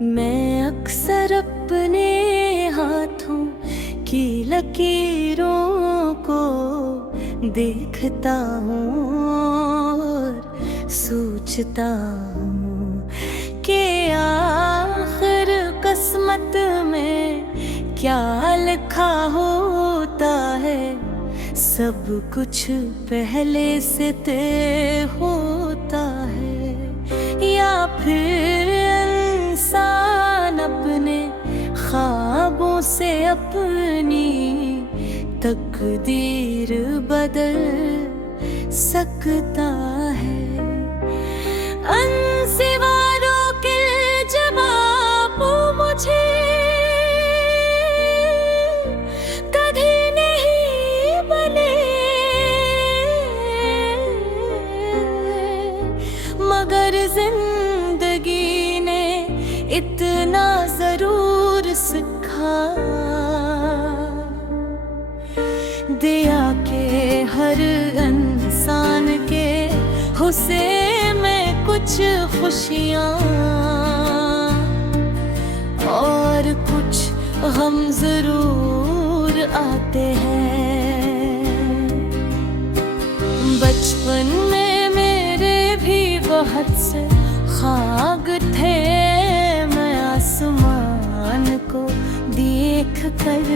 मैं अक्सर अपने हाथों की लकीरों को देखता हूँ और सोचता हूँ कि आखिर किस्मत में क्या लिखा होता है। सब कुछ पहले से तय होता है या फिर इंसान अपने ख्वाबों से अपनी तकदीर बदल सकता है। अनसिवारों के जवाब मुझे कभी नहीं बने, मगर जिंदगी ने इतना जरूर सिखा दिया कि हर इंसान के हुस्से में कुछ खुशियाँ और कुछ गम जरूर आते हैं। बचपन में मेरे भी बहुत से ख्वाब थे, मैं आसमान को देख कर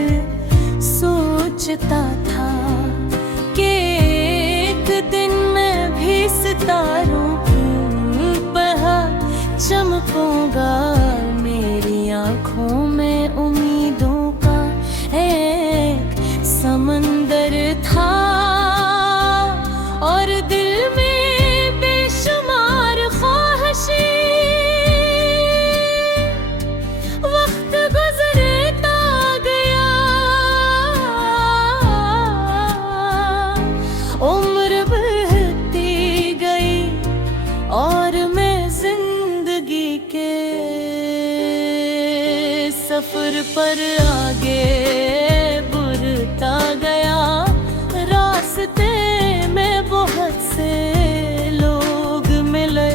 सोचता था कि एक दिन मैं भी सितारों की तरह चमकूंगा। मेरी आँखों में उम्मीदों का एक समंदर था और दिल में बेशुमार ख्वाहिशें। वक्त गुजरता गया, उम्र बढ़ती गई और मैं जिंदगी के सफर पर आगे बढ़ता गया। रास्ते में बहुत से लोग मिले,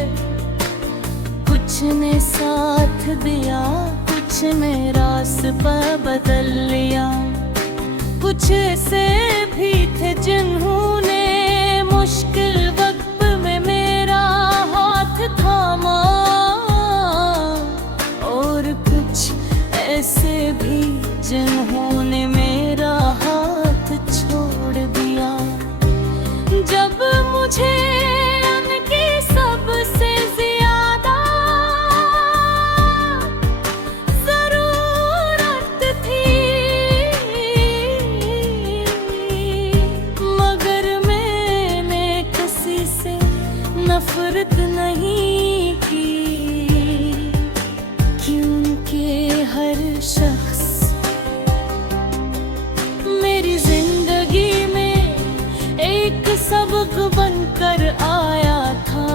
कुछ ने साथ दिया, कुछ ने रास्ता बदल लिया। कुछ ऐसे भी थे जिन्होंने मुश्किल वक्त में मेरा हाथ थामा और कुछ ऐसे भी जिन्होंने मेरा हाथ छोड़ दिया। जब मुझे उनकी सबसे ज्यादा जरूरत थी, मगर मैंने किसी से नफरत नहीं की, क्योंकि हर शख्स मेरी जिंदगी में एक सबक बनकर आया था।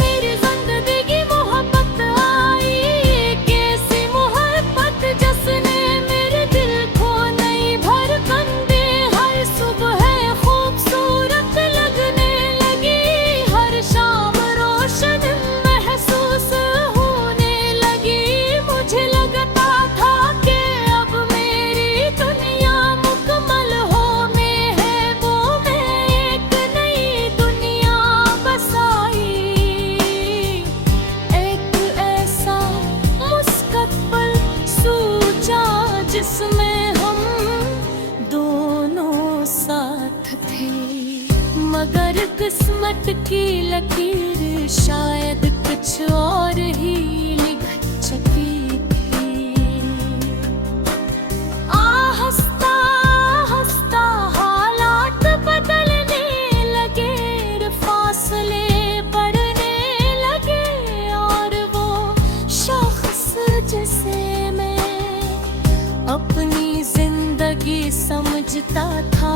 मेरी जिंदगी मोहब्बत आई, एक ऐसी मोहब्बत जिसने मेरे दिल को नई भरकन दी। हर सुबह खूबसूरत लगने लगी, हर शाम रोशन महसूस होने लगी। मुझे लगता था कि अब मेरी दुनिया मुकम्मल होने है, वो मैं एक नई दुनिया बसाई। एक ऐसा मुस्तकबिल सोचा जिसमें हम दोनों साथ थे, मगर किस्मत की लकीर शायद कुछ और ही लिख चुकी थी। हंसता हंसता हालात बदलने लगे, फासले बढ़ने लगे और वो शख्स जिसे मैं अपनी जिंदगी समझता था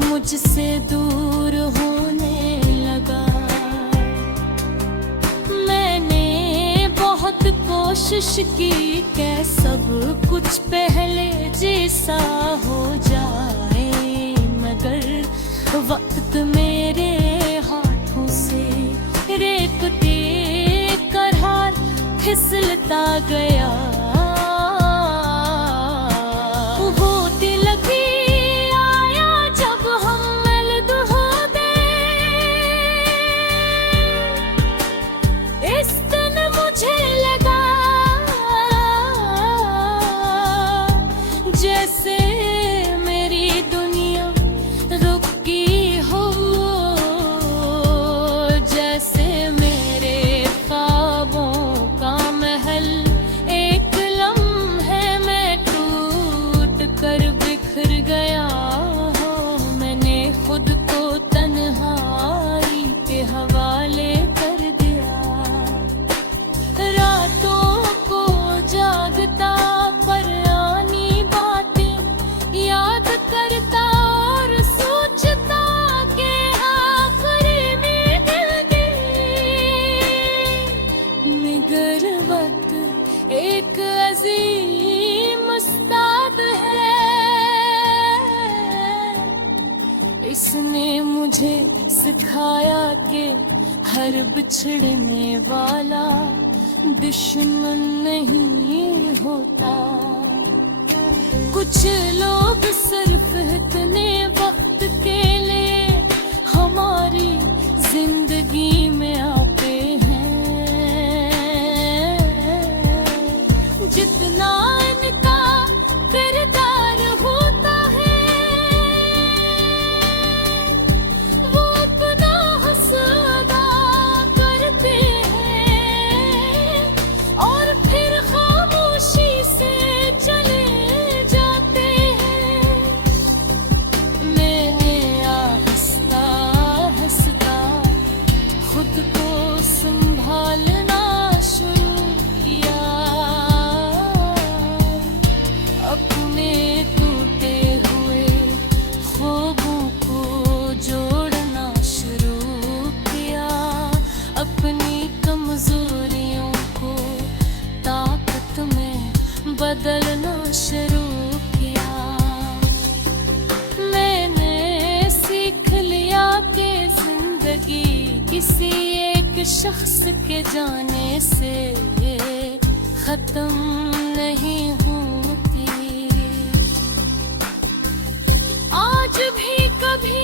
मुझसे दूर होने लगा। मैंने बहुत कोशिश की कि सब कुछ पहले जैसा हो जाए, मगर वक्त मेरे हाथों से रेखते फिसलता गया। वो दिल भी आया जब हम मिल हो गए। इस दिन मुझे लगा जैसे मेरी दुनिया रुक गई हो, जैसे मेरे ख्वाबों का महल एक लम्हे में टूट कर बिखर गया हो। मैंने खुद को तन्हाई के हवाले कर दिया। रातों को जागता परानी बातें याद करता और सोचता कि आखिरी में गिर गई। मगर वक्त एक अजीम उस्ताद है, इसने मुझे सिखाया कि हर बिछड़ने वाला दुश्मन नहीं होता। कुछ लोग सिर्फ इतने वक्त के लिए हमारी जिंदगी में आते हैं, जितना इनका किरदार होता है वो अपना हंसदा करते हैं और फिर खामोशी से चले जाते हैं। मैंने आहिस्ता आहिस्ता खुद को संभालना शुरू किया, अपने टूटे हुए ख्वाबों को जोड़ना शुरू किया, अपनी कमजोरियों को ताकत में बदलना शुरू किया। मैंने सीख लिया कि जिंदगी किसी एक शख्स के जाने से खत्म नहीं होती। आज भी कभी